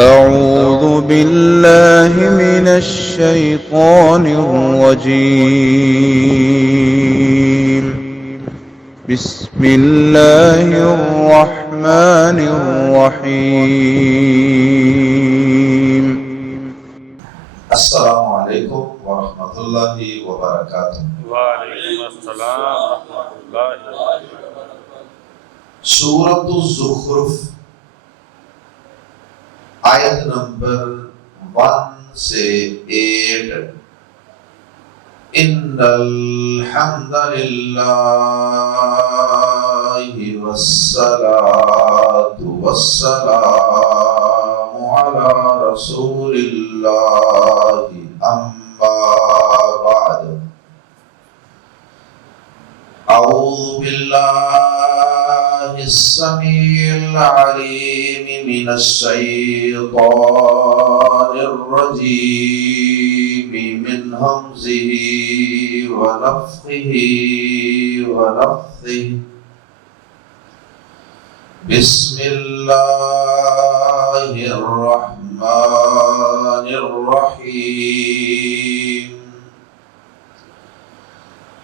أعوذ بالله من الشيطان الرجيم. بسم الله الرحمن الرحيم. السلام علیکم ورحمۃ اللہ وبرکاتہ۔ وعلیکم السلام ورحمۃ اللہ وبرکاتہ۔ سورۃ الزخرف آیت نمبر 1 سے 8۔ ان الحمد للہ والصلاۃ والسلام علی رسول اللہ اما بعد۔ اعوذ باللہ السمیع العلیم من الشیطان الرجیم من ہمزہ ونفخہ ونفثہ۔ بسم اللہ الرحمن الرحیم۔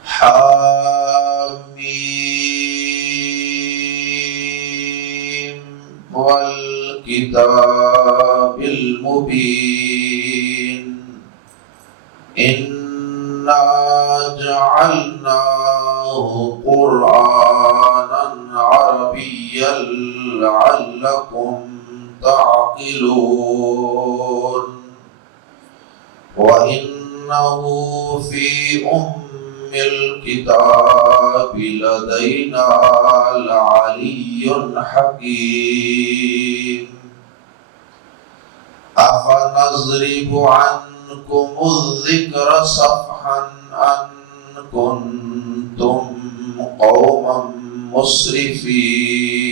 حامیم والکتاب المبین۔ انا جعلناه قرآنا عربیا لعلکم تعقلون۔ وإنه في الكتاب لدينا لعلي حكيم۔ أفنضرب عنكم الذكر صفحا أن كنتم قوما مسرفين۔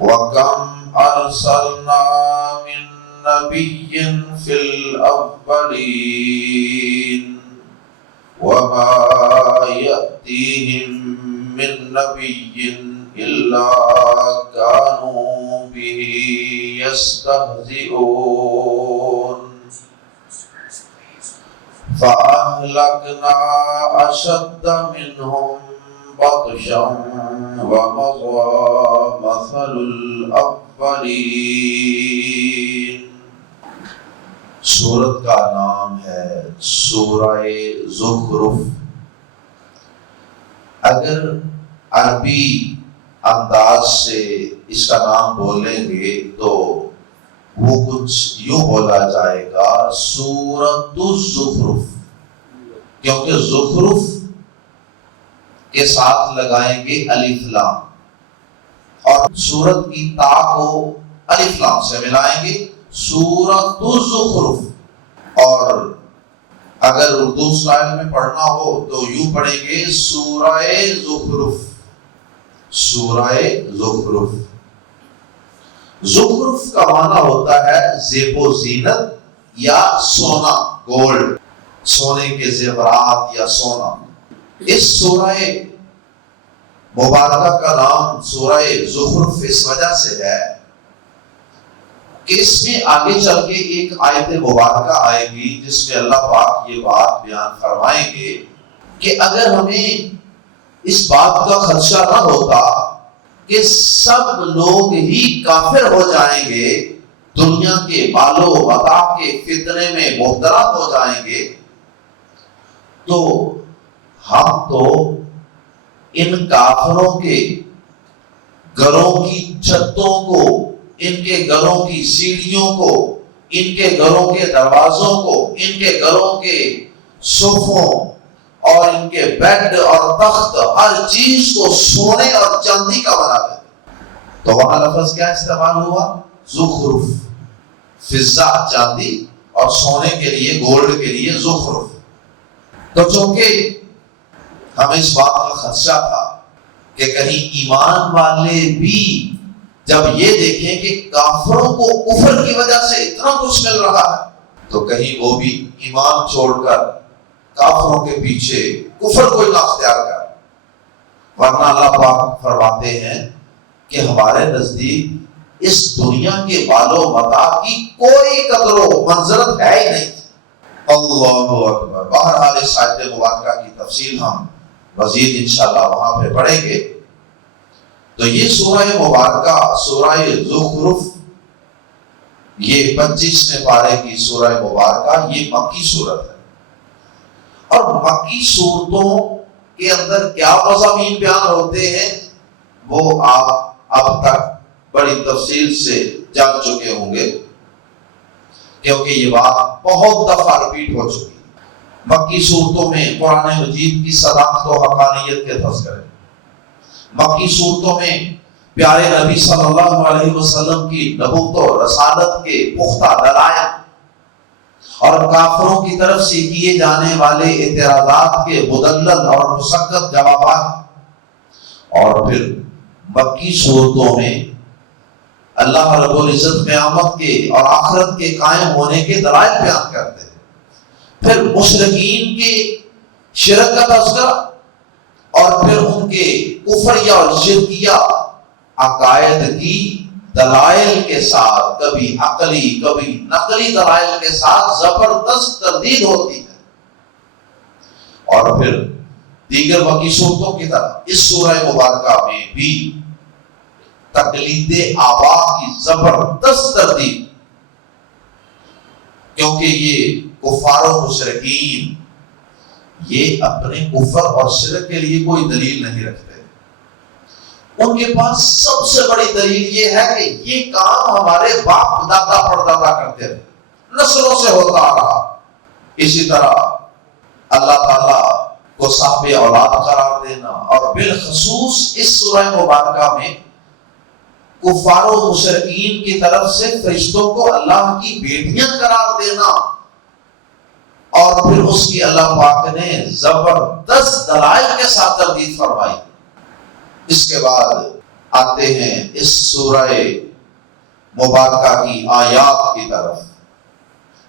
وكم أرسلنا من نبي في الأولين وما يأتيهم من نبي إلا كانوا به يستهزئون۔ فأهلكنا أشد منهم بطشا ومضى مثل الأولين۔ سورت کا نام ہے سورہ زخرف۔ اگر عربی انداز سے اس کا نام بولیں گے تو وہ کچھ یوں بولا جائے گا سورۃ الزخرف، کیونکہ زخرف کے ساتھ لگائیں گے الف لام، اور سورت کی تا کو الف لام سے ملائیں گے سورۃ الزخرف۔ اور اگر اردو اسٹائل میں پڑھنا ہو تو یوں پڑھیں گے سورہ زخرف، سورہ زخرف۔ زخرف کا معنی ہوتا ہے زیب و زینت یا سونا، گولڈ، سونے کے زیورات یا سونا۔ اس سورہ مبارکہ کا نام سورہ زخرف اس وجہ سے ہے کہ اس میں آگے چل کے ایک آیت مبارکہ آئے گی جس میں اللہ پاک یہ بات بیان فرمائیں گے کہ اگر ہمیں اس بات کا خدشہ نہ ہوتا کہ سب لوگ ہی کافر ہو جائیں گے، دنیا کے مال و متاع کے فتنے میں مبتلا ہو جائیں گے، تو ہم تو ان کافروں کے گھروں کی چھتوں کو، ان کے گھروں کی سیڑھیوں کو، ان کے گھروں کے دروازوں کو، ان کے گھروں کے صوفوں اور ان کے بیڈ اور تخت، ہر چیز کو سونے اور چاندی کا بنا دیتے۔ تو وہاں لفظ کیا استعمال ہوا؟ زخرف، فضہ چاندی، اور سونے کے لیے، گولڈ کے لیے زخرف۔ تو چونکہ ہمیں اس بات کا خدشہ تھا کہ کہیں ایمان والے بھی جب یہ دیکھیں کہ کافروں کو کفر کی وجہ سے اتنا کچھ مل رہا ہے تو کہیں وہ بھی ایمان چھوڑ کر کافروں کے پیچھے کفر کو نہ اختیار کر، ورنہ اللہ پاک فرماتے ہیں کہ ہمارے نزدیک اس دنیا کے بال و متاع کی کوئی قدر و منزلت ہے ہی نہیں. اللہ اکبر. بہرحال اس آیت مبارکہ کی تفصیل ہم مزید انشاءاللہ وہاں پہ پڑھیں گے. تو یہ سورہ مبارکہ سورہ زخرف، یہ 25ویں پارے کی سورہ مبارکہ، یہ مکی صورت ہے. اور مکی صورتوں کے اندر کیا مضامین بیان ہوتے ہیں وہ آپ اب تک بڑی تفصیل سے جان چکے ہوں گے، کیونکہ یہ بات بہت دفعہ ریپیٹ ہو چکی ہے. مکی صورتوں میں قرآن مجید کی صداقت و حقانیت کے تذکرے، مکی صورتوں میں پیارے نبی صلی اللہ علیہ وسلم کی نبوت و رسالت کے پختہ دلائل اور کافروں کی طرف سے کیے جانے والے اعتراضات کے مدلل اور مسکت جوابات، اور پھر مکی صورتوں میں اللہ رب العزت قیامت کے اور آخرت کے قائم ہونے کے دلائل بیان کرتے ہیں. پھر مشرکین کے شرک کا تذکرہ، اور پھر ان کے کفریہ اور شرکیہ عقائد کی دلائل کے ساتھ، کبھی عقلی کبھی نقلی دلائل کے ساتھ زبردست تردید ہوتی ہے. اور پھر دیگر مکی صورتوں کی طرح اس سورہ مبارکہ میں بھی تقلید آبا کی زبردست تردید، کیونکہ یہ کفار و مشرکین یہ اپنے کفر اور شرک کے لیے کوئی دلیل نہیں رکھتے. ان کے پاس سب سے بڑی دلیل یہ ہے کہ یہ کام ہمارے باپ دادا پردادا کرتے رہے، نسلوں سے ہوتا آ رہا. اسی طرح اللہ تعالیٰ کو صاحب اولاد قرار دینا، اور بالخصوص اس سورہ مبارکہ میں کفار و مشرکین کی طرف سے فرشتوں کو اللہ کی بیٹیاں قرار دینا، اور پھر اس کی اللہ پاک نے زبردست دلائل کے ساتھ تردید فرمائی. اس کے بعد آتے ہیں اس سورہ مبارکہ کی آیات کی طرف.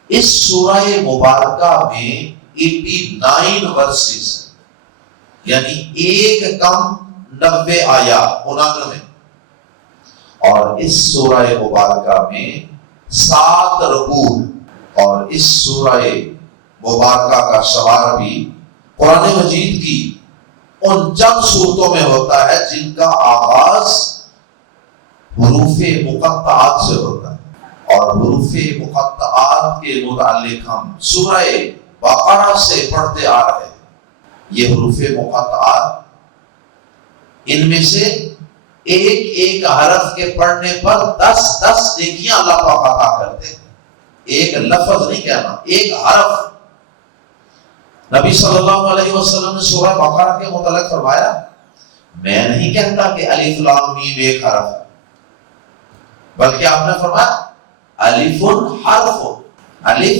اس سورہ مبارکہ میں 89 ورسز ہیں، یعنی ایک کم 90 آیات 99، اور اس سورہ مبارکہ میں 7 رکوع، اور اس سورہ مبارکہ کا شمار بھی قرآن مجید کی ان چند صورتوں میں ہوتا ہے جن کا آغاز حروف مقطعات سے ہوتا ہے. اور حروف مقطعات کے متعلق ہم سورہ بقرہ سے پڑھتے آ رہے ہیں. یہ حروف مقطعات، ان میں سے ایک ایک حرف کے پڑھنے پر 10 نیکیاں اللہ پاک عطا کرتے ہیں. ایک لفظ نہیں کہنا، ایک حرف. نبی صلی اللہ علیہ وسلم نے سورہ بقرہ کے متعلق فرمایا، میں نہیں کہتا کہ الف لام میم ایک حرف ہے، بلکہ آپ نے فرمایا الف حرف، الف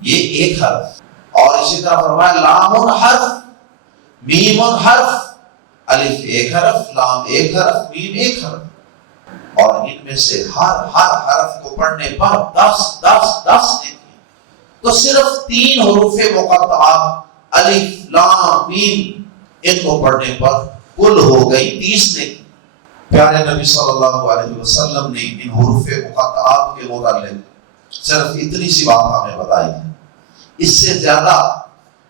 یہ ایک حرف، اور اسی طرح فرمایا لام حرف میم حرف. الف ایک حرف، لام ایک حرف، میم ایک حرف، اور ان میں سے ہر حرف کو پڑھنے پر 10 تو صرف 3 حروف مقطعات الف لام میم، ان کو پڑھنے پر کل ہو گئی 30 نیکی. پیارے نبی صلی اللہ علیہ وسلم نے ان حروف مقطعات کے متعلق صرف اتنی سی بات ہمیں بتائی ہے. اس سے زیادہ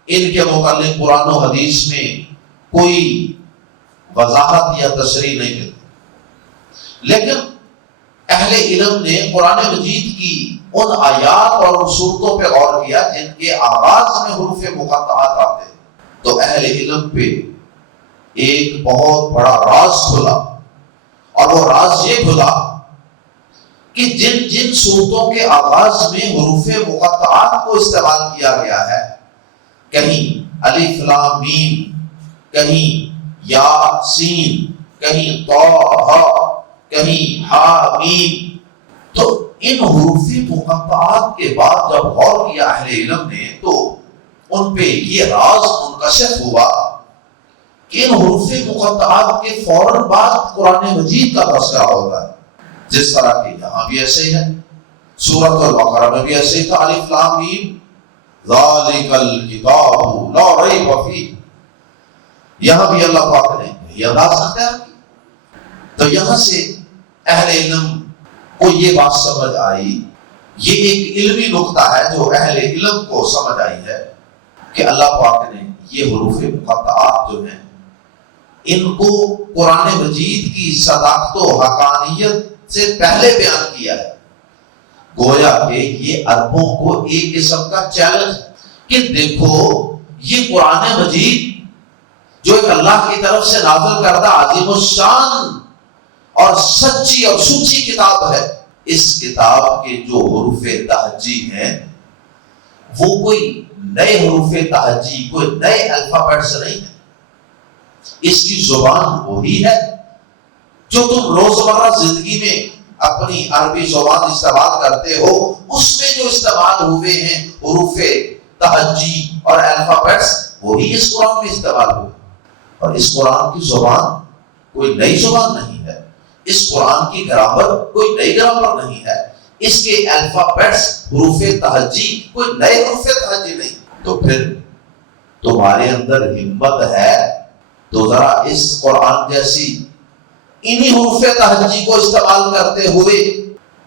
ان کے متعلق قرآن و حدیث میں کوئی وضاحت یا تشریح نہیں ملتی. لیکن اہل علم نے قرآن مجید کی ان آیات اور صورتوں پہ غور کیا جن کے آغاز میں حروف مقطعات آتے ہیں، تو اہل علم پہ ایک بہت بڑا راز کھلا، اور وہ راز یہ کھلا کہ جن صورتوں کے آغاز میں حروف مقطعات کو استعمال کیا گیا ہے، کہیں الف لام میم، کہیں یا سین، کہیں طہ، کہیں ہا میم، تو ان حروف مقطعات کے بعد جب غور کیا اہل علم نے تو ان پہ یہ راز منکشف ہوا کہ ان حروف مقطعات کے فوراً بعد قرآن مجید کا تذکرہ ہوتا ہے. جس طرح کہ یہاں بھی ایسے ہی ہے، سورۃ البقرہ میں بھی ایسے ہی تھا، الف لام میم ذالک الکتاب لا ریب فیہ. یہاں بھی اللہ پاک نے یہ انداز اختیار کی. تو یہاں سے اہل علم کو یہ بات سمجھ آئی، یہ ایک علمی نقطہ ہے جو اہل علم کو سمجھ آئی ہے کہ اللہ پاک نے یہ حروف مقطعات جو ہیں ان کو قرآن مجید کی صداقت و حقانیت سے پہلے بیان کیا ہے، گویا کہ یہ عربوں کو ایک قسم کا چیلنج کہ دیکھو یہ قرآن مجید جو ایک اللہ کی طرف سے نازل کردہ عظیم الشان اور سچی اور سچی کتاب ہے، اس کتاب کے جو حروف تہجی ہیں وہ کوئی نئے حروف تہجی، کوئی نئے الفابیٹس نہیں ہیں، اس کی زبان وہی ہے جو تم روزمرہ زندگی میں اپنی عربی زبان استعمال کرتے ہو، اس میں جو استعمال ہوئے ہیں حروف تہجی اور الفابیٹس وہی اس قرآن میں استعمال ہوئے، اور اس قرآن کی زبان کوئی نئی زبان نہیں ہے، اس قرآن کی گرامر کوئی نئی گرامر نہیں ہے، اس کے الفابیٹس حروف تہجی کوئی نئے حروف تہجی نہیں۔ تو پھر تمہارے اندر ہمت ہے تو ذرا اس قرآن جیسی انہی حروف تہجی کو استعمال کرتے ہوئے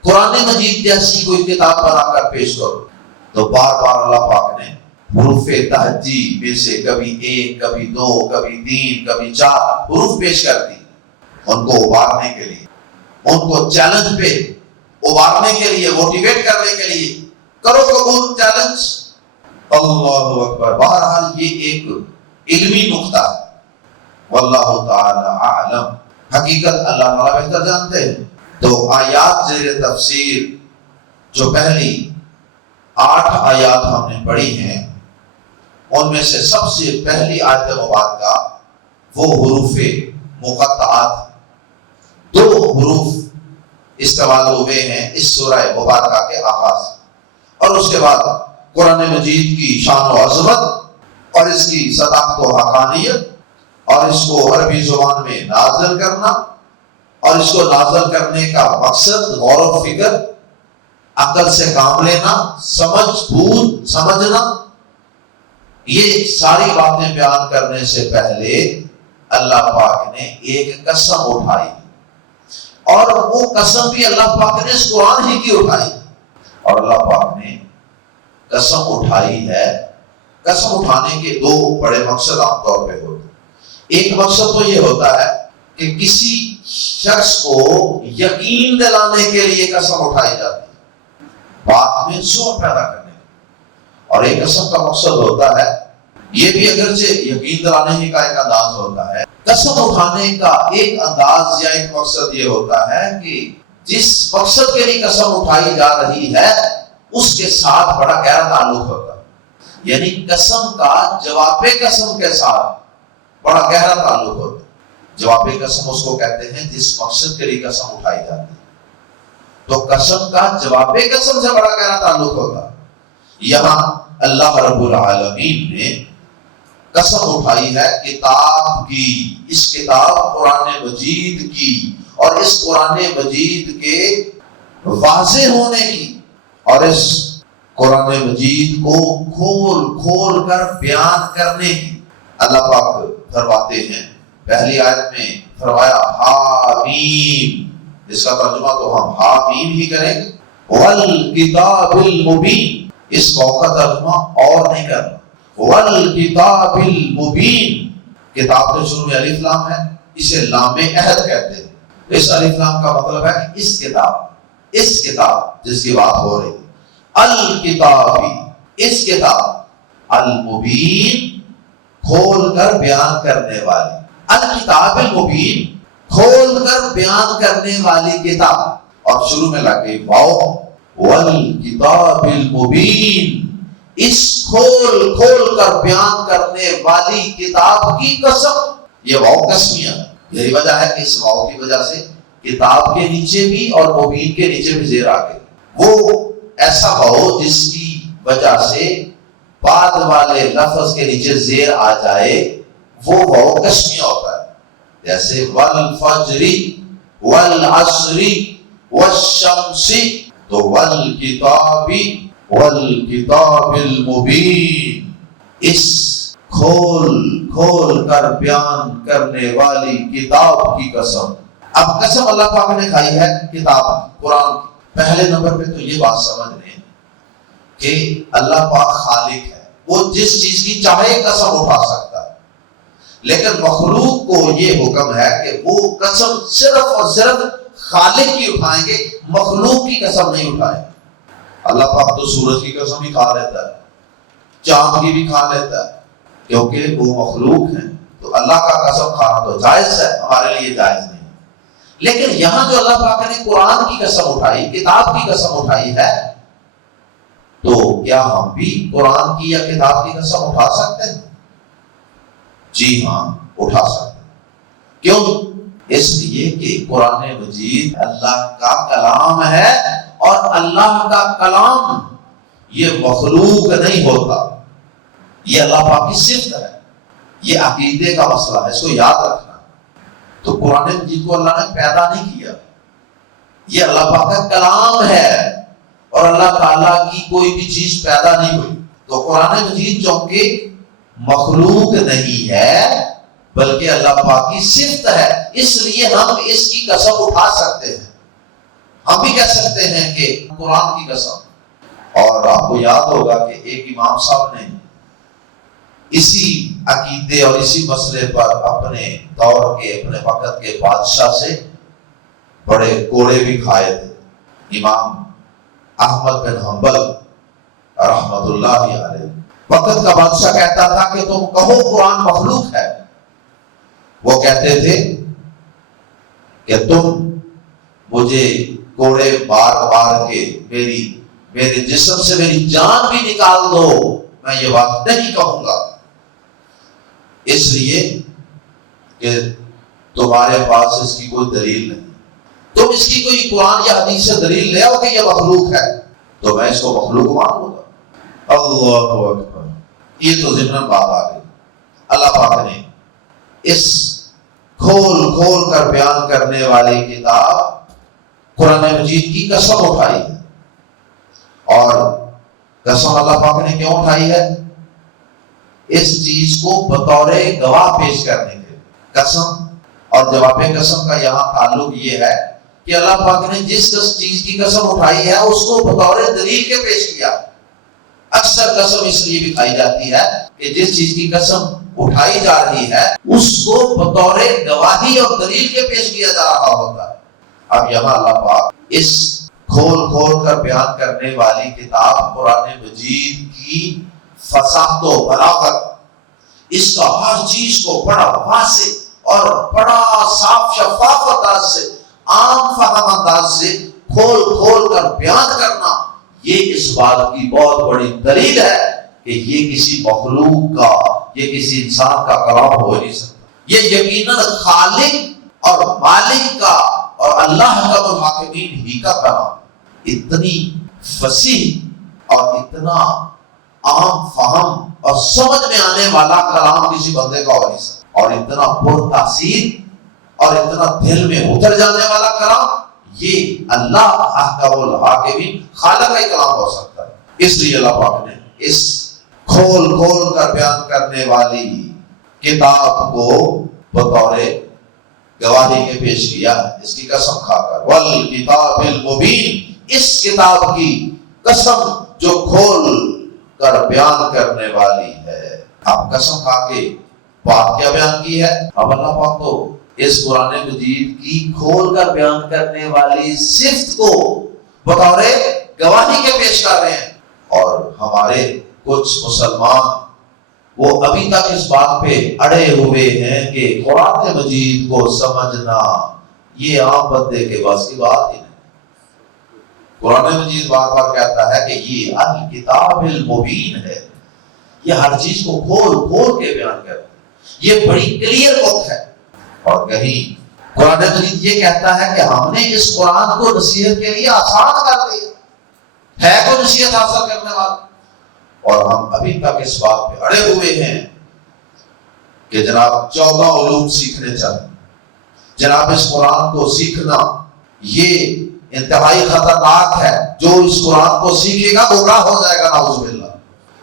قرآن مجید جیسی کوئی کتاب بنا کر پیش کرو۔ تو بار بار اللہ پاک نے حروف تہجی میں سے کبھی ایک، کبھی دو، کبھی تین، کبھی چار حروف پیش کر دی، ان کو ابھارنے کے لیے، ان کو چیلنج پہ ابھارنے کے لیے، موٹیویٹ کرنے کے لیے، کرو قبول چیلنج۔ اللہ اکبر۔ بہرحال یہ ایک علمی نقطہ ہے، واللہ تعالی اعلم، حقیقت اللہ تعالیٰ بہتر جانتے ہیں۔ تو آیات زیر تفسیر جو پہلی 8 آیات ہم نے پڑھی ہیں، ان میں سے سب سے پہلی آیت مبارکہ وہ حروف مقطعات، 2 حروف استعمال ہوئے ہیں اس سورہ مبارکہ کے آغاز، اور اس کے بعد قرآن مجید کی شان و عظمت اور اس کی صداقت و حقانیت اور اس کو عربی زبان میں نازل کرنا، اور اس کو نازل کرنے کا مقصد غور و فکر، عقل سے کام لینا، سمجھ بوجھ سمجھنا، یہ ساری باتیں بیان کرنے سے پہلے اللہ پاک نے ایک قسم اٹھائی، اور وہ قسم بھی اللہ پاک نے اس قرآن ہی کی اٹھائی، اور اللہ پاک نے قسم اٹھائی ہے۔ قسم اٹھانے کے 2 بڑے مقصد عام طور پہ ہوتے ہیں۔ ایک مقصد تو یہ ہوتا ہے کہ کسی شخص کو یقین دلانے کے لیے قسم اٹھائی جاتی ہے، بات میں زور پیدا کرنے کا، اور ایک قسم کا مقصد ہوتا ہے، یہ بھی اگرچہ یقین دلانے ہی کا ایک انداز ہوتا ہے، قسم اٹھانے کا ایک انداز یا ایک مقصد یہ ہوتا ہے کہ جس مقصد کے لیے قسم اٹھائی جا رہی ہے اس کے ساتھ بڑا گہرا تعلق ہوتا ہے، یعنی قسم کا جواب قسم کے ساتھ بڑا گہرا تعلق ہوتا ہے۔ جواب قسم اس کو کہتے ہیں جس مقصد کے لیے قسم اٹھائی جاتی ہے، تو قسم کا جواب قسم سے بڑا گہرا تعلق ہوتا ہے۔ یہاں اللہ رب العالمین نے قسم اٹھائی ہے کتاب کی، اس کتاب قرآن مجید کی، اور اس قرآن مجید کے واضح ہونے کی، اور اس قرآن مجید کو کھول کھول کر بیان کرنے کی۔ اللہ پاک فرماتے ہیں، پہلی آیت میں فرمایا حامیم، اس کا ترجمہ تو ہم حامیم ہی کریں گے، والکتاب المبین، اس قول کا ترجمہ اور نہیں کرنا، والکتاب المبین، کتاب کے شروع میں الف لام ہے، اسے لام عہد کہتے ہیں، اس الف لام کا مطلب ہے کہ اس کتاب جس کی بات ہو رہی ہے، الکتابی، اس کتاب، المبین، کھول کر بیان کرنے والی، الکتاب المبین، کھول کر بیان کرنے والی کتاب، اور شروع میں لگے واو، والکتاب المبین، اس کھول کھول کر بیان کرنے والی کتاب کی قسم۔ یہ واو قسمیہ ہے، یہی وجہ ہے کہ اس واو کی وجہ سے کتاب کے نیچے بھی اور مبین کے نیچے بھی زیر آ گئی۔ وہ ایسا واو جس کی وجہ سے بعد والے لفظ کے نیچے زیر آ جائے، وہ واو قسمیہ ہوتا ہے، جیسے والفجر والعصر والشمس، تو والکتاب المبین، اس کھول کھول کر بیان کرنے والی کتاب کی قسم۔ اب قسم اللہ پاک نے کھائی ہے کتاب قرآن کی. پہلے نمبر پہ تو یہ بات سمجھ لیں کہ اللہ پاک خالق ہے، وہ جس چیز کی چاہے قسم اٹھا سکتا ہے، لیکن مخلوق کو یہ حکم ہے کہ وہ قسم صرف اور صرف خالق کی اٹھائیں گے، مخلوق کی قسم نہیں اٹھائیں گے. اللہ پاک تو سورج کی قسم بھی کھا لیتا ہے، چاند کی بھی کھا لیتا ہے، کیونکہ وہ مخلوق ہیں. تو اللہ کا قسم کھانا تو جائز ہے، ہمارے لیے جائز نہیں. لیکن یہاں جو اللہ پاک نے قرآن کی قسم اٹھائی، کتاب کی قسم اٹھائی ہے، تو کیا ہم بھی قرآن کی یا کتاب کی قسم اٹھا سکتے ہیں؟ جی ہاں، اٹھا سکتے ہیں. کیوں؟ اس لیے کہ قرآن مجید اللہ کا کلام ہے، اور اللہ کا کلام یہ مخلوق نہیں ہوتا، یہ اللہ پاک کی صفت ہے. یہ عقیدے کا مسئلہ ہے، اس کو یاد رکھنا. تو قرآن مجید کو اللہ نے پیدا نہیں کیا، یہ اللہ پاک کا کلام ہے، اور اللہ تعالیٰ کی کوئی بھی چیز پیدا نہیں ہوئی. تو قرآن مجید چونکہ مخلوق نہیں ہے بلکہ اللہ پاک کی صفت ہے، اس لیے ہم اس کی قسم اٹھا سکتے ہیں. ہم بھی کہہ سکتے ہیں کہ قرآن کی قسم. اور آپ کو یاد ہوگا کہ ایک امام صاحب نے اسی عقیدے اور اسی مسئلے پر اپنے دور کے، اپنے وقت کے بادشاہ سے بڑے کوڑے بھی کھائے تھے. امام احمد بن حنبل رحمت اللہ علیہ. وقت کا بادشاہ کہتا تھا کہ تم کہو قرآن مخلوق ہے، وہ کہتے تھے کہ تم مجھے کوڑے مار مار کے میرے جسم سے میری جان بھی نکال دو، میں یہ بات نہیں کہوں گا، اس لیے کہ تمہارے پاس اس کی کوئی دلیل نہیں. تم اس کی کوئی قرآن یا حدیث سے دلیل لے آؤ کہ یہ مخلوق ہے تو میں اس کو مخلوق مان لوں گا. اللہ اکبر. یہ تو ضمن بات آ گئی. اللہ پاک نے اس کھول کھول کر بیان کرنے والی کتاب قرآن مجید کی قسم اٹھائی ہے. اور قسم اللہ پاک نے کیوں اٹھائی ہے؟ اس چیز کو بطور گواہ پیش کرنے کے. قسم اور جواب قسم کا یہاں تعلق یہ ہے کہ اللہ پاک نے جس چیز کی قسم اٹھائی ہے اس کو بطور دلیل کے پیش کیا. اکثر قسم اس لیے بھی کھائی جاتی ہے کہ جس چیز کی قسم اٹھائی جا رہی ہے اس کو بطور گواہی اور دلیل کے پیش کیا جا رہا ہوتا ہے. اب یہاں اللہ پاک اس کھول کھول کر بیان کرنے والی کتاب قرآن مجید کی فصاحت و بلاغت، اس کا ہر چیز کو بڑا واضح اور بڑا صاف شفاف انداز سے، عام فہم انداز سے کھول کھول کر بیان کرنا، یہ اس بات کی بہت بڑی دلیل ہے کہ یہ کسی مخلوق کا، یہ کسی انسان کا کلام ہو نہیں سکتا. یہ یقیناً خالق اور مالک کا اور اللہ کا الحاکمین ہی کا کلام. اتنی فصیح اور اتنا عام فہم اور سمجھ میں آنے والا کلام کسی بندے کا ہو نہیں سکتا، اور اتنا پر تاثیر اور اتنا دل میں اتر جانے والا کلام یہ اللہ احکم الحاکمین خالق کا کلام ہو سکتا ہے. اس لیے اللہ پاک نے اس کھول کھول کر بیان کرنے والی کتاب کو بطور گواہی کے پیش کیا، اس کی قسم کھا کر. والکتاب المبین، اس کتاب کی قسم جو کھول کر بیان کرنے والی ہے. اب قسم کھا کے بات کیا بیان کی ہے؟ اب اللہ پاک تو اس قرآن مجید کی کھول کر بیان کرنے والی صفت کو بطور گواہی کے پیش کر رہے ہیں. اور ہمارے کچھ مسلمان وہ ابھی تک اس بات پہ اڑے ہوئے ہیں کہ قرآن مجید کو سمجھنا یہ عام بندے کے بس کی بات ہی نہیں. قرآن مجید بار بار کہتا ہے کہ یہ الکتاب المبین ہے، یہ ہر چیز کو کھول کھول کے بیان کرتا ہے، یہ بڑی کلیئر بک ہے. اور کہیں قرآن مجید یہ کہتا ہے کہ ہم نے اس قرآن کو نصیحت کے لیے آسان کر دیا ہے، کوئی نصیحت حاصل کرنے والا. اور ہم ابھی تک اس بات پہ اڑے ہوئے ہیں کہ جناب 14 علوم سیکھنے چاہیے. جناب اس قرآن کو سیکھنا یہ انتہائی خطرناک ہے، جو اس قرآن کو سیکھے گا گمراہ ہو جائے گا، نعوذ باللہ.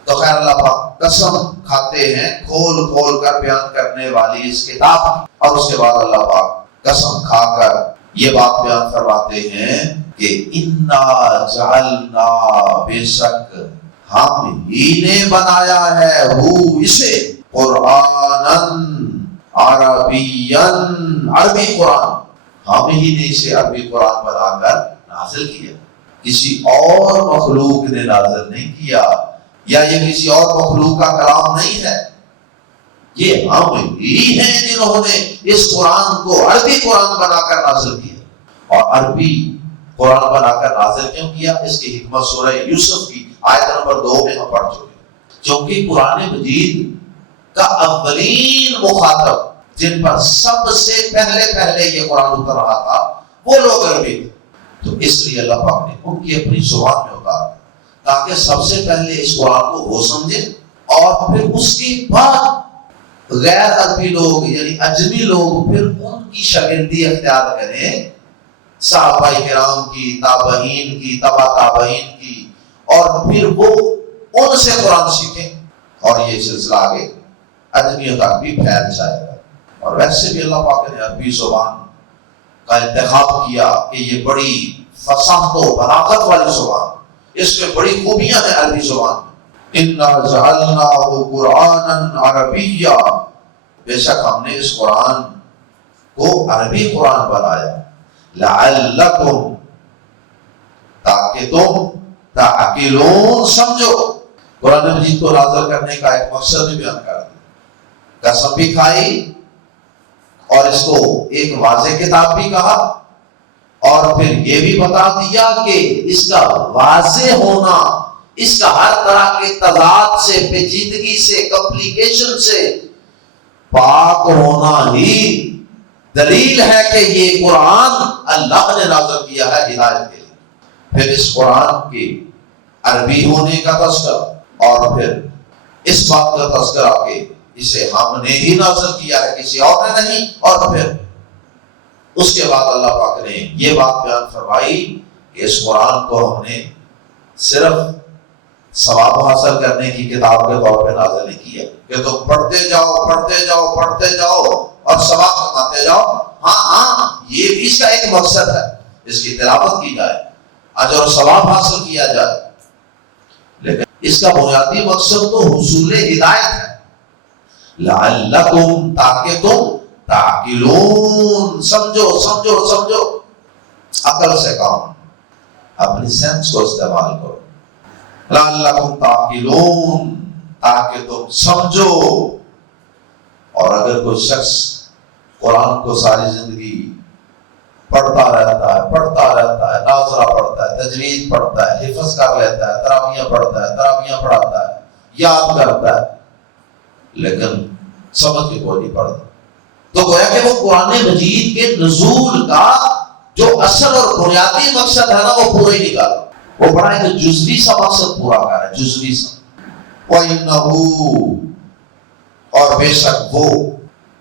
تو خیر اللہ پاک قسم کھاتے ہیں کھول کھول کر بیان کرنے والی اس کتاب کی. اور اس کے بعد اللہ پاک قسم کھا کر یہ بات بیان فرماتے ہیں کہ انا جعلنا، بے شک ہم ہی نے بنایا ہے اسے قرآنن عربین، عربی قرآن، ہم ہی نے اسے عربی قرآن بنا کر نازل کیا، کسی اور مخلوق نے نازل نہیں کیا، یا یہ کسی اور مخلوق کا کلام نہیں ہے، یہ ہم ہی ہیں جنہوں نے اس قرآن کو عربی قرآن بنا کر نازل کیا۔ اور عربی قرآن بنا کر نازل کیوں کیا؟ اس کی حکمت سورہ یوسف کی آیت نمبر 2 میں ہم پڑھ چکے ہیں، کیونکہ قرآن مجید کا اولین مخاطب جن پر سب سے پہلے یہ قرآن اتر رہا تھا وہ لوگ عربی تھے، تو اس لیے اللہ پاک نے ان کی اپنی زبان میں اتارا تاکہ سب سے پہلے اس قرآن کو وہ سمجھے، اور پھر اس کے بعد غیر عربی لوگ یعنی اجمی لوگ پھر ان کی شاگردی اختیار کریں، صحابہ کرام کی، تابعین کی، تبع تابعین کی، اور پھر وہ ان سے قرآن سیکھیں، اور یہ سلسلہ آگے اجمیوں تک بھی پھیل جائے گا۔ اور ویسے بھی اللہ پاک نے عربی زبان کا انتخاب کیا کہ یہ بڑی فصاحت و بلاغت والی زبان، اس میں بڑی خوبیاں ہیں عربی زبان میں۔ انا جعلناہ قرآنا عربیا، بے شک ہم نے اس قرآن کو عربی قرآن بنایا، لعلکم، تاکہ تم تعقلون، سمجھو۔ قرآن مجید کو نازل کرنے کا ایک مقصد بھی بیان کر دیا، قسم بھی کھائی اور اس کو ایک واضح کتاب بھی کہا، اور پھر یہ بھی بتا دیا کہ اس کا واضح ہونا، اس کا ہر طرح کے تضاد سے، پیچیدگی سے، کمپلیکیشن سے پاک ہونا ہی دلیل ہے کہ یہ قرآن اللہ نے نازل کیا ہے ہدایت کے لیے۔ پھر اس قرآن کے عربی ہونے کا تذکرہ، اور پھر اس بات کا تذکرہ کہ اسے ہم نے ہی نازل کیا ہے، کسی اور نے نہیں، اور پھر اس کے بعد اللہ پاک نے یہ بات بیان فرمائی کہ اس قرآن کو ہم نے صرف ثواب حاصل کرنے کی کتاب کے طور پہ نازل نہیں کیا کہ تم پڑھتے جاؤ پڑھتے جاؤ پڑھتے جاؤ اور ثواب کماتے جاؤ۔ ہاں یہ بھی اس کا ایک مقصد ہے، اس کی تلاوت کی جائے، اجر اور ثواب حاصل کیا جائے، لیکن اس کا بنیادی مقصد تو حصول ہدایت ہے۔ لعلکم، تاکہ تم تعقلون، سمجھو، عقل سے کام، اپنی سینس کو استعمال کرو۔ لعلکم تعقلون، تاکہ تم سمجھو۔ اور اگر کوئی شخص قرآن کو ساری زندگی پڑھتا رہتا ہے، ناظرہ پڑھتا ہے، تجوید پڑھتا ہے، حفظ کر لیتا ہے، تراویح پڑھتا ہے، تراویح پڑھاتا ہے، یاد کرتا ہے، لیکن سمجھ کے کوئی نہیں پڑھتا، تو گویا کہ وہ قرآن مجید کے نزول کا جو اصل اور بنیادی مقصد ہے نا وہ پورا ہی نہیں کر رہا، وہ بڑا ایک جزوی سا مقصد پورا کر رہا ہے، جزوی سا۔ وَإِنَّهُ، اور بے شک وہ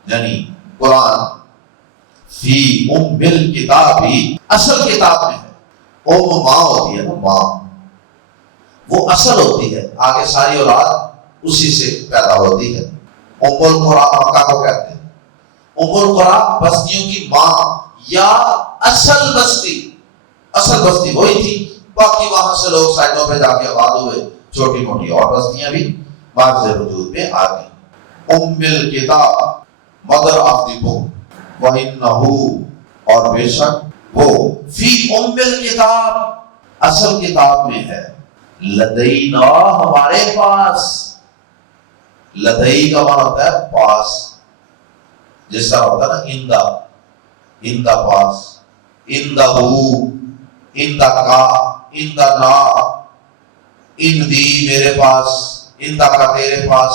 یعنی قرآن، فی ام الکتاب، اصل کتاب میں ہے۔ ام ماں ہوتی ہے نا، ماں وہ اصل ہوتی ہے، آگے ساری اولاد اسی سے پیدا ہوتی ہے۔ ام القریٰ مکہ کو کہتے ہیں، ام القریٰ بستیوں کی ماں یا اصل بستی وہی تھی، باقی وہاں سے لوگ سائڈوں پہ جا کے آباد ہوئے، چھوٹی موٹی اور بستیاں بھی بعد وجود میں آ گئی۔ ام الکتاب، مدر آف دی بک۔ وَإِنَّهُ، اور بے شک وہ، فی ام الکتاب، اصل کتاب میں ہے، لدینا، ہمارے پاس۔ لدئی کا معنی ہوتا ہے پاس، جس طرح ہوتا ہے نا اندہ پاس، اندہو، اندہ کا، اندہ نا، اندی میرے پاس، اندہ کا تیرے پاس۔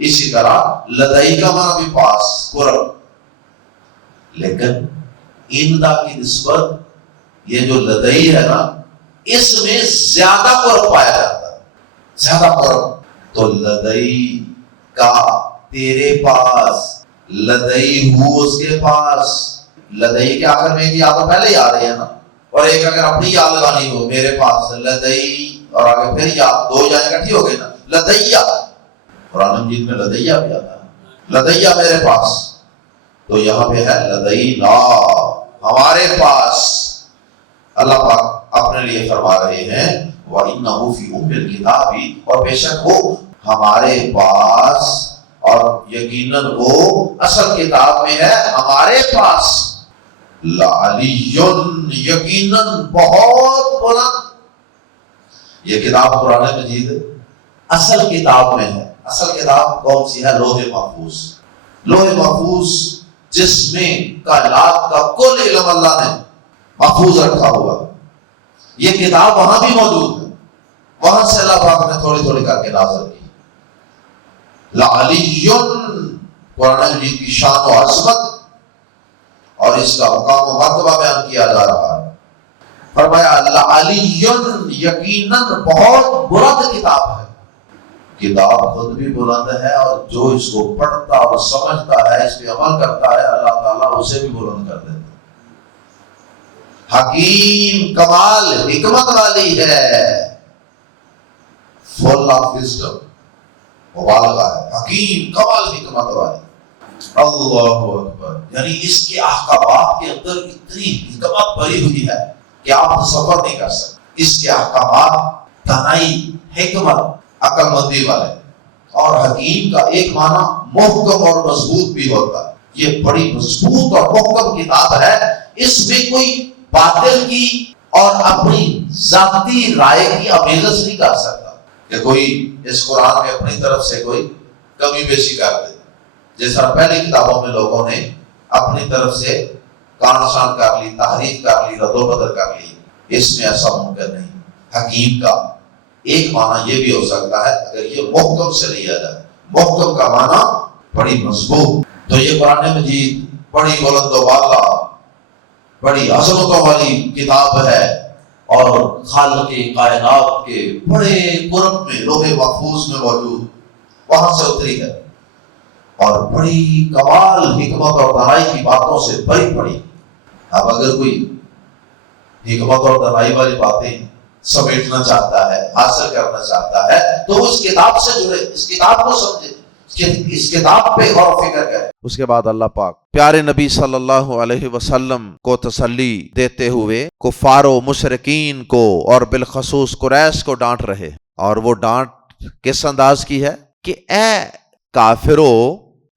اسی طرح لدئی کا معنی بھی پاس، قرب، لیکن اندہ کی نسبت یہ جو لدئی ہے نا اس میں زیادہ قرب پایا جاتا ہے، زیادہ قرب۔ تو لدئی کا تیرے پاس، لدئی ہو اس کے پاس، لدئی کے آخر میں ایک یا تو پہلے ہی آ رہی ہے نا، اور ایک اگر اپنی یا لگانی ہو، میرے پاس لدئی، اور آگے پھر یا، دو یا اکٹھی ہو گئی نا، لدیا۔ قرآن مجید میں لدیا بھی آتا ہے، لدیا میرے پاس۔ تو یہاں پہ ہے لدینا، ہمارے پاس. اللہ پاک اپنے لیے فرما رہے ہیں وَإِنَّهُ فِي أُمِّ الْكِتَابِ، اور بے شک وہ ہمارے پاس، اور یقیناً وہ اصل کتاب میں ہے ہمارے پاس. لَعَلِيٌّ، یقیناً بہت بلند. یہ کتاب قرآن مجید اصل کتاب میں ہے. اصل کتاب کون سی ہے؟ لوح محفوظ. لوح محفوظ جس میں کائنات کا کل علم اللہ نے محفوظ رکھا ہوا. یہ کتاب وہاں بھی موجود ہے، وہاں سے اللہ پاک نے تھوڑی تھوڑی کر کے نازل کی. لعلی، قرآن مجید کی شان و عظمت اور اس کا مقام و مرتبہ بیان کیا جا رہا ہے. فرمایا لعلی، یقیناً بہت بلند کتاب ہے. کتاب خود بھی بلند ہے، اور جو اس کو پڑھتا اور سمجھتا ہے، اس پہ عمل کرتا ہے، اللہ تعالیٰ اسے بھی بلند کر دیتا ہے. حکیم، کمال حکمت والی ہے. فل آف وزڈم، مبالغہ ہے. حکیم، کمال حکمت والی. اللہ اکبر. یعنی اس کے احکامات کے اندر اتنی حکمت بھری ہوئی ہے کہ آپ تصور نہیں کر سکتے. اس کے احکامات دانائی، حکمت، عقل مندی والے. اور حکیم کا ایک معنی محکم اور مضبوط بھی ہوتا ہے. یہ بڑی مضبوط اور محکم کتاب ہے. اس میں کوئی باطل کی اور اپنی ذاتی رائے کی امیزش نہیں کر سکتا کہ کوئی اس قرآن میں اپنی طرف سے کوئی کمی بیشی کر دے، جیسا پہلی کتابوں میں لوگوں نے اپنی طرف سے کان شان کر لی، تحریف کر لی، رد و بدل کر لی. اس میں ایسا ممکن نہیں. حکیم کا ایک معنی یہ بھی ہو سکتا ہے اگر یہ محکم سے لیا جائے. محکم کا معنی بڑی مضبوط. تو یہ قرآن مجید بڑی بلند و بالا، بڑی عظمتوں والی کتاب ہے، اور خالق کائنات کے بڑے قرب میں لوح محفوظ میں موجود، وہاں سے اتری ہے، اور بڑی کمال حکمت اور دانائی کی باتوں سے بھری پڑی. اب اگر کوئی حکمت اور دانائی والی باتیں سمیٹنا چاہتا ہے، حاصل کرنا چاہتا ہے، تو اس کتاب سے جڑے، اس کتاب کو سمجھے، اس کتاب پہ غور و فکر کرے. اس کے بعد اللہ پاک پیارے نبی صلی اللہ علیہ وسلم کو تسلی دیتے ہوئے کفار و مشرکین کو اور بالخصوص قریش کو ڈانٹ رہے. اور وہ ڈانٹ کس انداز کی ہے کہ اے کافرو،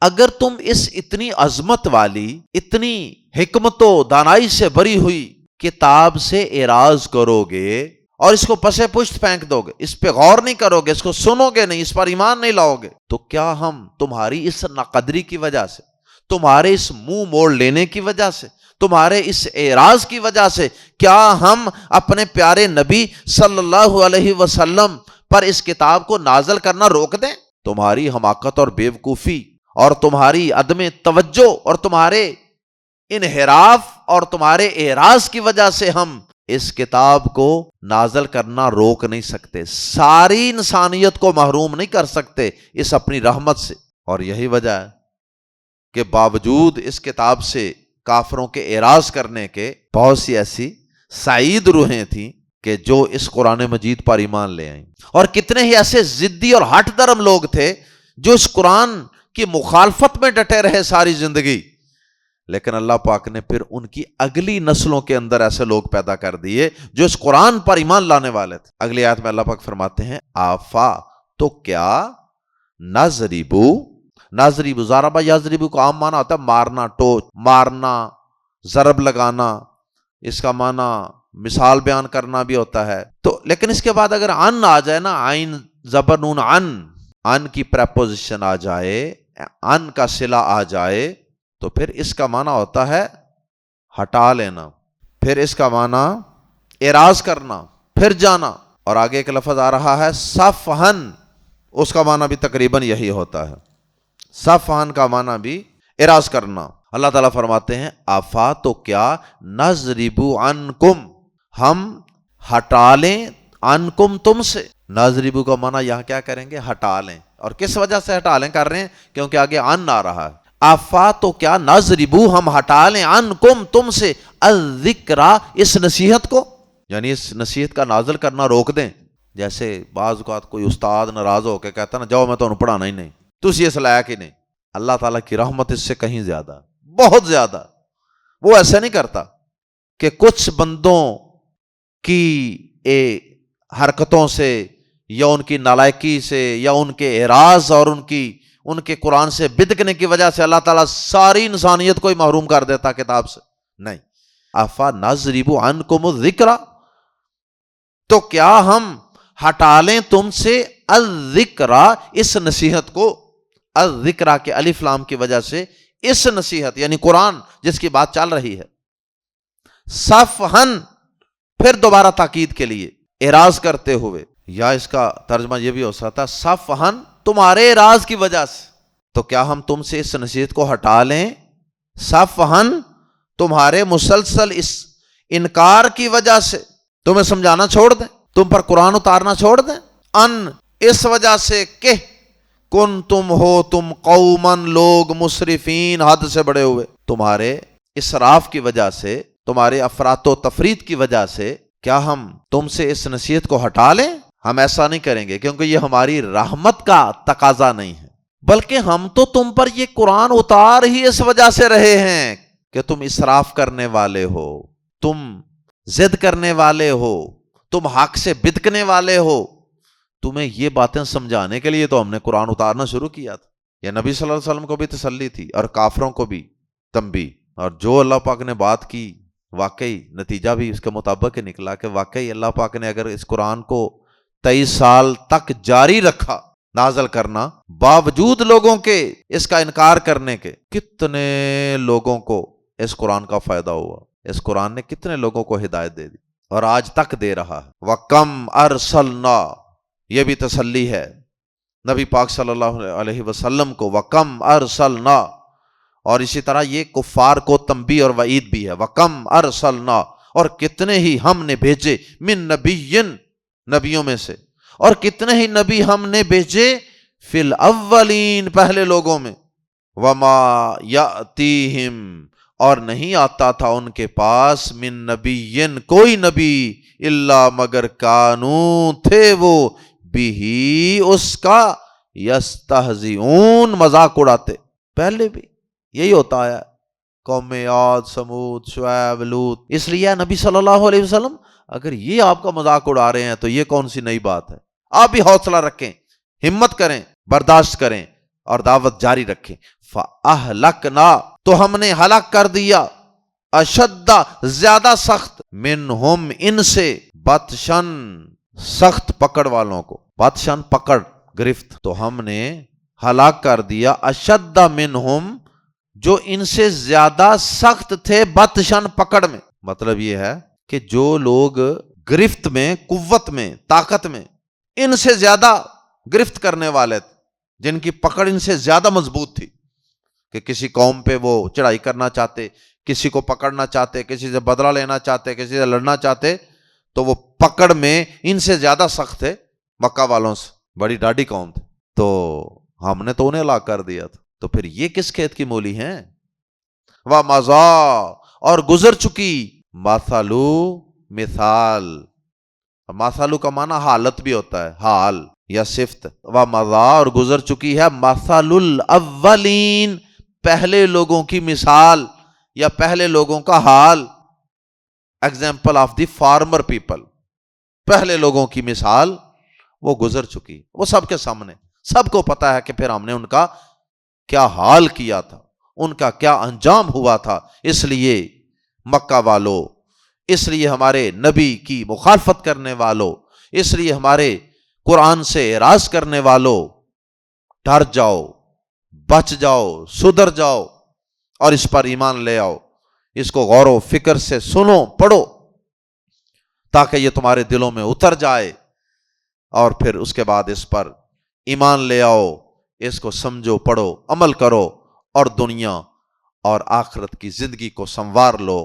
اگر تم اس اتنی عظمت والی، اتنی حکمت و دانائی سے بری ہوئی کتاب سے اعراض کرو گے اور اس کو پسے پشت پھینک دو گے، اس پہ غور نہیں کرو گے، اس کو سنو گے نہیں، اس پر ایمان نہیں لاؤ گے، تو کیا ہم تمہاری اس ناقدری کی وجہ سے، تمہارے اس منہ موڑ لینے کی وجہ سے، تمہارے اس اعراض کی وجہ سے، کیا ہم اپنے پیارے نبی صلی اللہ علیہ وسلم پر اس کتاب کو نازل کرنا روک دیں؟ تمہاری حماقت اور بیوقوفی اور تمہاری عدم توجہ اور تمہارے انحراف اور تمہارے اعراض کی وجہ سے ہم اس کتاب کو نازل کرنا روک نہیں سکتے. ساری انسانیت کو محروم نہیں کر سکتے اس اپنی رحمت سے. اور یہی وجہ ہے کہ باوجود اس کتاب سے کافروں کے اعراض کرنے کے بہت سی ایسی سعید روحیں تھیں کہ جو اس قرآن مجید پر ایمان لے آئیں، اور کتنے ہی ایسے ضدی اور ہٹ درم لوگ تھے جو اس قرآن کی مخالفت میں ڈٹے رہے ساری زندگی. لیکن اللہ پاک نے پھر ان کی اگلی نسلوں کے اندر ایسے لوگ پیدا کر دیے جو اس قرآن پر ایمان لانے والے تھے. اگلی آیت میں اللہ پاک فرماتے ہیں آفا، تو کیا نضربو، نضربو، ضربہ یضربو کا عام معنی ہوتا ہے مارنا، ٹوچ مارنا، ضرب لگانا، اس کا معنی مثال بیان کرنا بھی ہوتا ہے. تو لیکن اس کے بعد اگر ان آ جائے نا، عین زبر نون، ان کی پریپوزیشن آ جائے، ان کا صلہ آ جائے، تو پھر اس کا معنی ہوتا ہے ہٹا لینا، پھر اس کا معنی اعراض کرنا، پھر جانا. اور آگے ایک لفظ آ رہا ہے صفحن، اس کا معنی بھی تقریباً یہی ہوتا ہے. صفحن کا معنی بھی اعراض کرنا. اللہ تعالیٰ فرماتے ہیں آفا، تو کیا نضربو عنکم، ہم ہٹا لیں، عنکم تم سے. نضربو کا معنی یہاں کیا کریں گے؟ ہٹا لیں. اور کس وجہ سے ہٹا لیں کر رہے ہیں؟ کیونکہ آگے ان آ رہا ہے. آفا، تو کیا نضربو، ہم ہٹا لیں، عنکم تم سے، الذکرہ، اس نصیحت کو، یعنی اس نصیحت کا نازل کرنا روک دیں. جیسے بعض اوقات کوئی استاد ناراض ہو کے کہتا نا جاؤ میں تو پڑھانا ہی نہیں، تو اس لائق ہی نہیں. اللہ تعالیٰ کی رحمت اس سے کہیں زیادہ، بہت زیادہ. وہ ایسا نہیں کرتا کہ کچھ بندوں کی حرکتوں سے یا ان کی نالائکی سے یا ان کے اعراض اور ان کے قرآن سے بدکنے کی وجہ سے اللہ تعالیٰ ساری انسانیت کو ہی محروم کر دیتا کتاب سے. نہیں. افا نضرب عنکم الذکر، تو کیا ہم ہٹا لیں تم سے الذکر، اس نصیحت کو. الذکر کے الف لام کی وجہ سے اس نصیحت یعنی قرآن جس کی بات چل رہی ہے. صفحن، پھر دوبارہ تاکید کے لیے اعراض کرتے ہوئے، یا اس کا ترجمہ یہ بھی ہو سکتا صفحن تمہارے اعراض کی وجہ سے. تو کیا ہم تم سے اس نصیحت کو ہٹا لیں صفحن تمہارے مسلسل اس انکار کی وجہ سے، تمہیں سمجھانا چھوڑ دیں، تم پر قرآن اتارنا چھوڑ دیں. ان، اس وجہ سے کہ کن تم ہو تم قومن، لوگ مسرفین، حد سے بڑے ہوئے. تمہارے اسراف کی وجہ سے، تمہارے افراط و تفریط کی وجہ سے کیا ہم تم سے اس نصیحت کو ہٹا لیں؟ ہم ایسا نہیں کریں گے، کیونکہ یہ ہماری رحمت کا تقاضا نہیں ہے، بلکہ ہم تو تم پر یہ قرآن اتار ہی اس وجہ سے رہے ہیں کہ تم اسراف کرنے والے ہو، تم ضد کرنے والے ہو، تم حق سے بدکنے والے ہو. تمہیں یہ باتیں سمجھانے کے لیے تو ہم نے قرآن اتارنا شروع کیا تھا. یہ نبی صلی اللہ علیہ وسلم کو بھی تسلی تھی اور کافروں کو بھی تنبیہ. اور جو اللہ پاک نے بات کی واقعی نتیجہ بھی اس کے مطابق ہی نکلا کہ واقعی اللہ پاک نے اگر اس قرآن کو 23 سال تک جاری رکھا نازل کرنا، باوجود لوگوں کے اس کا انکار کرنے کے، کتنے لوگوں کو اس قرآن کا فائدہ ہوا. اس قرآن نے کتنے لوگوں کو ہدایت دے دی اور آج تک دے رہا ہے. وَكَمْ أَرْسَلْنَا، یہ بھی تسلی ہے نبی پاک صلی اللہ علیہ وسلم کو. وَكَمْ أَرْسَلْنَا، اور اسی طرح یہ کفار کو تنبیہ اور وعید بھی ہے. وَكَمْ أَرْسَلْنَا، اور کتنے ہی ہم نے بھیجے، من نبیٍ، نبیوں میں سے، اور کتنے ہی نبی ہم نے بھیجے فی الاولین، پہلے لوگوں میں. وَمَا يَأْتِيهِمْ، اور نہیں آتا تھا ان کے پاس، من نبیٍ، کوئی نبی، الا مگر کانوں، تھے وہ، بھی اس کا، یستہزئون، مذاق اڑاتے. پہلے بھی یہی ہوتا ہے، قوم عاد، سمود، شعیب، لوط. اس لیے نبی صلی اللہ علیہ وسلم اگر یہ آپ کا مذاق اڑا رہے ہیں تو یہ کون سی نئی بات ہے؟ آپ بھی حوصلہ رکھیں، ہمت کریں، برداشت کریں اور دعوت جاری رکھیں. فَأَهْلَكْنَا، تو ہم نے ہلاک کر دیا، اشد، زیادہ سخت، منہم، ان سے، بطشن، سخت پکڑ والوں کو. بطشن پکڑ، گرفت. تو ہم نے ہلاک کر دیا اشد منہم، جو ان سے زیادہ سخت تھے، بطشن، پکڑ میں. مطلب یہ ہے کہ جو لوگ گرفت میں، قوت میں، طاقت میں ان سے زیادہ گرفت کرنے والے تھے، جن کی پکڑ ان سے زیادہ مضبوط تھی، کہ کسی قوم پہ وہ چڑھائی کرنا چاہتے، کسی کو پکڑنا چاہتے، کسی سے بدلہ لینا چاہتے، کسی سے لڑنا چاہتے، تو وہ پکڑ میں ان سے زیادہ سخت تھے مکہ والوں سے، بڑی ڈاڈی قوم تھی. تو ہم نے تو انہیں ہلاک کر دیا تھا. تو پھر یہ کس کھیت کی مولی ہیں؟ وَمَضَىٰ، اور گزر چکی، مَثَلُ، مثال. مَثَلُ کا معنی حالت بھی ہوتا ہے، حال یا صفت. وَمَضَىٰ، اور گزر چکی ہے، مَثَلُ الْأَوَّلِينَ، پہلے لوگوں کی مثال یا پہلے لوگوں کا حال. Example of the farmer people, پہلے لوگوں کی مثال وہ گزر چکی، وہ سب کے سامنے، سب کو پتا ہے کہ پھر ہم نے ان کا کیا حال کیا تھا، ان کا کیا انجام ہوا تھا. اس لیے مکہ والو، اس لیے ہمارے نبی کی مخالفت کرنے والو، اس لیے ہمارے قرآن سے اعراض کرنے والو، ڈر جاؤ، بچ جاؤ، سدھر جاؤ اور اس پر ایمان لے آؤ. اس کو غور و فکر سے سنو، پڑھو، تاکہ یہ تمہارے دلوں میں اتر جائے اور پھر اس کے بعد اس پر ایمان لے آؤ، اس کو سمجھو، پڑھو، عمل کرو اور دنیا اور آخرت کی زندگی کو سنوار لو.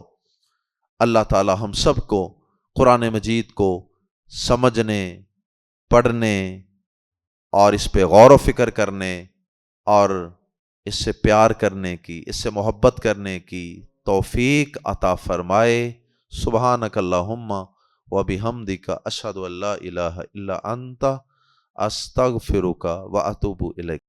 اللہ تعالی ہم سب کو قرآن مجید کو سمجھنے، پڑھنے اور اس پہ غور و فکر کرنے اور اس سے پیار کرنے کی، اس سے محبت کرنے کی توفیق عطا فرمائے. سبحانک اللہم وبحمدک، اشہد ان لا الہ الا انت، استغفرک واتوب الیک.